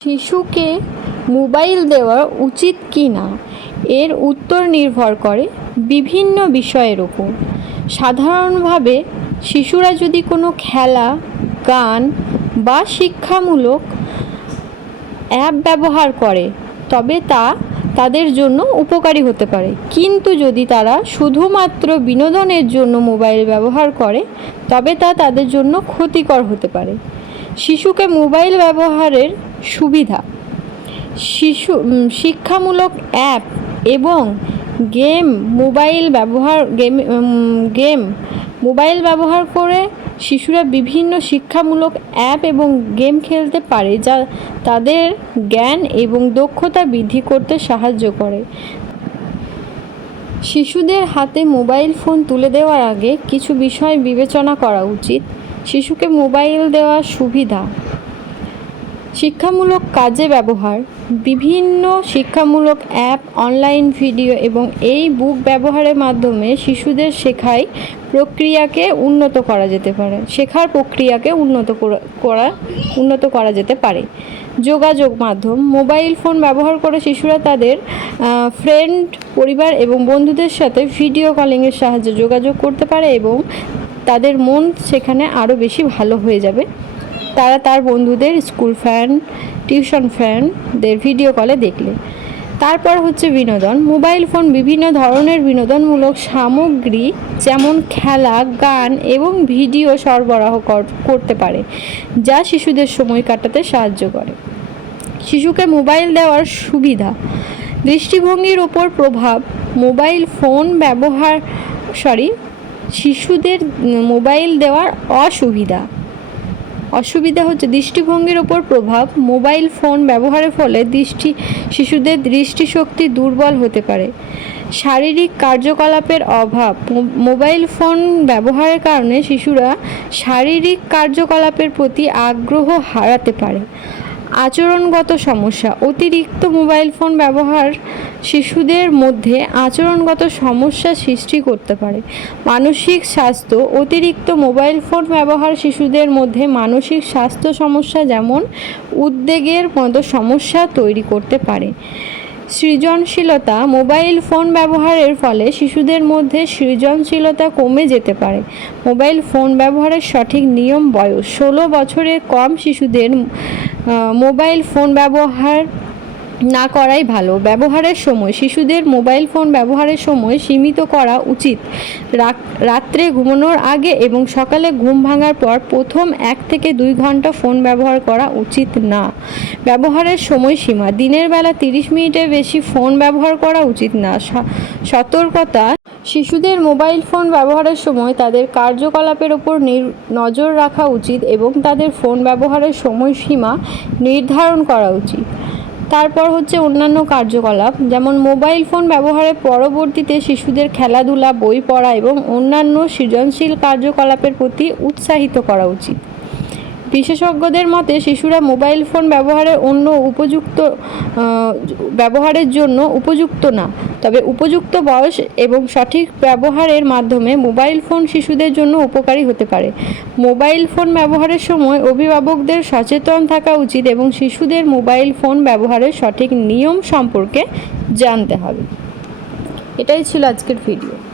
শিশুকে মোবাইল দেওয়া উচিত কি না? এর উত্তর নির্ভর করে বিভিন্ন বিষয়ের ওপর সাধারণভাবে শিশুরা যদি কোনো খেলা, গান বা শিক্ষামূলক অ্যাপ ব্যবহার করে, তবে তা তাদের জন্য উপকারী হতে পারে। কিন্তু যদি তারা শুধুমাত্র বিনোদনের জন্য মোবাইল ব্যবহার করে, তবে তা তাদের জন্য ক্ষতিকর হতে পারে। শিশুকে মোবাইল ব্যবহারের সুবিধা। শিশু শিক্ষামূলক অ্যাপ এবং গেম মোবাইল ব্যবহার, গেম গেম মোবাইল ব্যবহার করে শিশুরা বিভিন্ন শিক্ষামূলক অ্যাপ এবং গেম খেলতে পারে, যা তাদের জ্ঞান এবং দক্ষতা বৃদ্ধি করতে সাহায্য করে। শিশুদের হাতে মোবাইল ফোন তুলে দেওয়ার আগে কিছু বিষয় বিবেচনা করা উচিত। শিশুকে মোবাইল দেওয়ার সুবিধা। শিক্ষামূলক কাজে ব্যবহার, বিভিন্ন শিক্ষামূলক অ্যাপ, অনলাইন ভিডিও এবং এই বুক ব্যবহারের মাধ্যমে শিশুদের শেখাই প্রক্রিয়াকে উন্নত করা যেতে পারে, শেখার প্রক্রিয়াকে উন্নত করা- করা, উন্নত করা যেতে পারে। যোগাযোগ মাধ্যম, মোবাইল ফোন ব্যবহার করে শিশুরা তাদের ফ্রেন্ড, পরিবার এবং বন্ধুদের সাথে ভিডিও কলিংয়ের সাহায্যে যোগাযোগ করতে পারে এবং তাদের মন সেখানে আরও বেশি ভালো হয়ে যাবে। তারা তার বন্ধুদের স্কুল ফ্যান, টিউশন ফ্যানদের ভিডিও কলে দেখলে। তারপর হচ্ছে বিনোদন। মোবাইল ফোন বিভিন্ন ধরনের বিনোদনমূলক সামগ্রী যেমন খেলা, গান এবং ভিডিও সরবরাহ কর- করতে পারে, যা শিশুদের সময় কাটাতে সাহায্য করে। শিশুকে মোবাইল দেওয়ার সুবিধা। দৃষ্টিভঙ্গির ওপর প্রভাব। মোবাইল ফোন ব্যবহার, সরি, শিশুদের মোবাইল দেওয়ার অসুবিধা। অসুবিধা হচ্ছে। দৃষ্টিভঙ্গির ওপর প্রভাব। মোবাইল ফোন ব্যবহারের ফলে দৃষ্টি, শিশুদের দৃষ্টিশক্তি দুর্বল হতে পারে। শারীরিক কার্যকলাপের অভাব। মোবাইল ফোন ব্যবহারের কারণে শিশুরা শারীরিক কার্যকলাপের প্রতি আগ্রহ হারাতে পারে। আচরণগত সমস্যা। অতিরিক্ত মোবাইল ফোন ব্যবহার শিশুদের মধ্যে আচরণগত সমস্যা সৃষ্টি করতে পারে। মানসিক স্বাস্থ্য, অতিরিক্ত মোবাইল ফোন ব্যবহার শিশুদের মধ্যে মানসিক স্বাস্থ্য সমস্যা যেমন উদ্বেগের মতো সমস্যা তৈরি করতে পারে। সৃজনশীলতা, মোবাইল ফোন ব্যবহারের ফলে শিশুদের মধ্যে সৃজনশীলতা কমে যেতে পারে। মোবাইল ফোন ব্যবহারের সঠিক নিয়ম বয়স, ষোলো বছরের কম শিশুদের মোবাইল ফোন ব্যবহার না করাই ভালো। ব্যবহারের সময়, শিশুদের মোবাইল ফোন ব্যবহারের সময় সীমিত করা উচিত। রাত্রে ঘুমানোর আগে এবং সকালে ঘুম ভাঙার পর প্রথম এক থেকে দুই ঘণ্টা ফোন ব্যবহার করা উচিত না। ব্যবহারের সময়সীমা, দিনের বেলা তিরিশ মিনিটের বেশি ফোন ব্যবহার করা উচিত না। সতর্কতা, শিশুদের মোবাইল ফোন ব্যবহারের সময় তাদের কার্যকলাপের নির- নজর রাখা উচিত এবং তাদের ফোন ব্যবহারের সময়সীমা নির্ধারণ করা উচিত। তারপর হচ্ছে অন্যান্য কার্যকলাপ, যেমন মোবাইল ফোন ব্যবহারের পরবর্তীতে শিশুদের খেলাধুলা, বই পড়া এবং অন্যান্য সৃজনশীল কার্যকলাপের প্রতি উৎসাহিত করা উচিত। বিশেষজ্ঞদের মতে, শিশুরা মোবাইল ফোন ব্যবহারের অন্য উপযুক্ত ব্যবহারের জন্য উপযুক্ত না। তবে উপযুক্ত বয়স এবং সঠিক ব্যবহারের মাধ্যমে মোবাইল ফোন শিশুদের জন্য উপকারী হতে পারে। মোবাইল ফোন ব্যবহারের সময় অভিভাবকদের সচেতন থাকা উচিত এবং শিশুদের মোবাইল ফোন ব্যবহারের সঠিক নিয়ম সম্পর্কে জানতে হবে। এটাই ছিল আজকের ভিডিও।